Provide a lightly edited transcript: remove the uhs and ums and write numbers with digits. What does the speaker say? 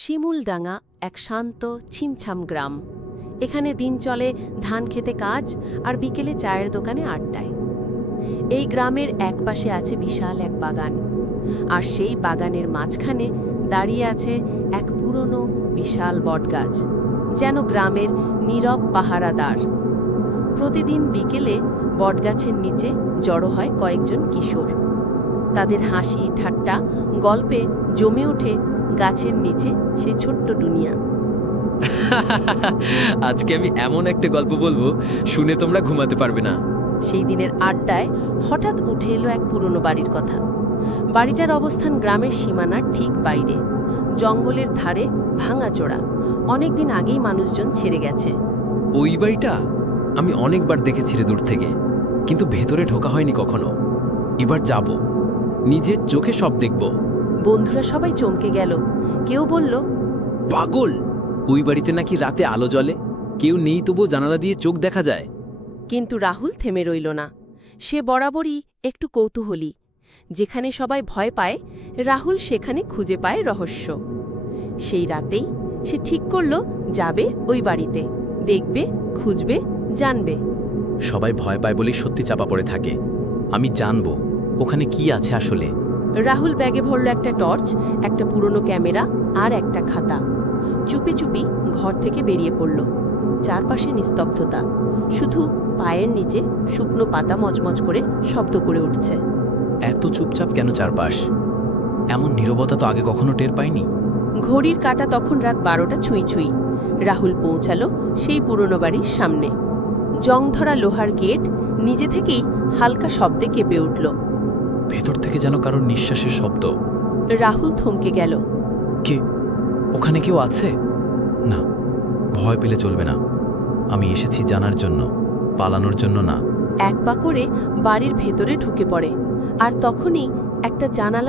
শিমুলডাঙ্গা এক শান্ত ছিমছাম গ্রাম। এখানে দিন চলে ধান খেতে কাজ আর বিকেলে চায়ের দোকানে আড্ডায়। এই গ্রামের একপাশে আছে বিশাল এক বাগান, আর সেই বাগানের মাঝখানে দাঁড়িয়ে আছে এক পুরনো বিশাল বটগাছ, যেন গ্রামের নীরব পাহারাদার। প্রতিদিন বিকেলে বটগাছের নিচে জড়ো হয় কয়েকজন কিশোর। তাদের হাসি ঠাট্টা গল্পে জমে ওঠে গাছের নিচে সেই ছোট্ট দুনিয়া। আজকে আমি এমন একটা গল্প বলবো, শুনে তোমরা ঘুমাতে পারবে না। সেই দিনের আড্ডায় হঠাৎ উঠে এলো এক পুরনো বাড়ির কথা। বাড়িটার অবস্থান গ্রামের সীমানার ঠিক বাইরে, জঙ্গলের ধারে, ভাঙাচোরা। অনেকদিন আগেই মানুষজন ছেড়ে গেছে। ওই বাড়িটা আমি অনেকবার দেখেছি রে দূর থেকে, কিন্তু ভেতরে ঢোকা হয়নি কখনো। এবার যাব, নিজের চোখে সব দেখব। বন্ধুরা সবাই চমকে গেল। কেউ বলল, পাগল, ওই বাড়িতে নাকি রাতে আলো জ্বলে, কেউ নেই তবুও জানালা দিয়ে চোখ দেখা যায়। কিন্তু রাহুল থেমে রইল না। সে বরাবরই একটু কৌতূহলী। যেখানে সবাই ভয় পায়, রাহুল সেখানে খুঁজে পায় রহস্য। সেই রাতেই সে ঠিক করল যাবে ওই বাড়িতে, দেখবে, খুঁজবে, জানবে। সবাই ভয় পায় বলেই সত্যি চাপা পড়ে থাকে। আমি জানব ওখানে কি আছে আসলে। রাহুল ব্যাগে ভরল একটা টর্চ, একটা পুরনো ক্যামেরা আর একটা খাতা। চুপি চুপি ঘর থেকে বেরিয়ে পড়ল। চারপাশে নিস্তব্ধতা, শুধু পায়ের নিচে শুকনো পাতা মজমজ করে শব্দ করে উঠছে। এত চুপচাপ কেন চারপাশ? এমন নীরবতা তো আগে কখনো টের পাইনি। ঘড়ির কাঁটা তখন রাত 12টা ছুঁই ছুঁই। রাহুল পৌঁছালো সেই পুরনো বাড়ির সামনে। জংধরা লোহার গেট নিজে থেকেই হালকা শব্দে কেঁপে উঠল। ভেতর থেকে যেন কারোর নিঃশ্বাসের শব্দ। রাহুল থমকে গেল। কে? ওখানে কেউ আছে? না, ভয় পেলে চলবে না। আমি এসেছি জানার জন্য, পালানোর জন্য না। এক পা করে বাড়ির ভেতরে ঢুকে পড়ে, আর তখনই একটা জানালা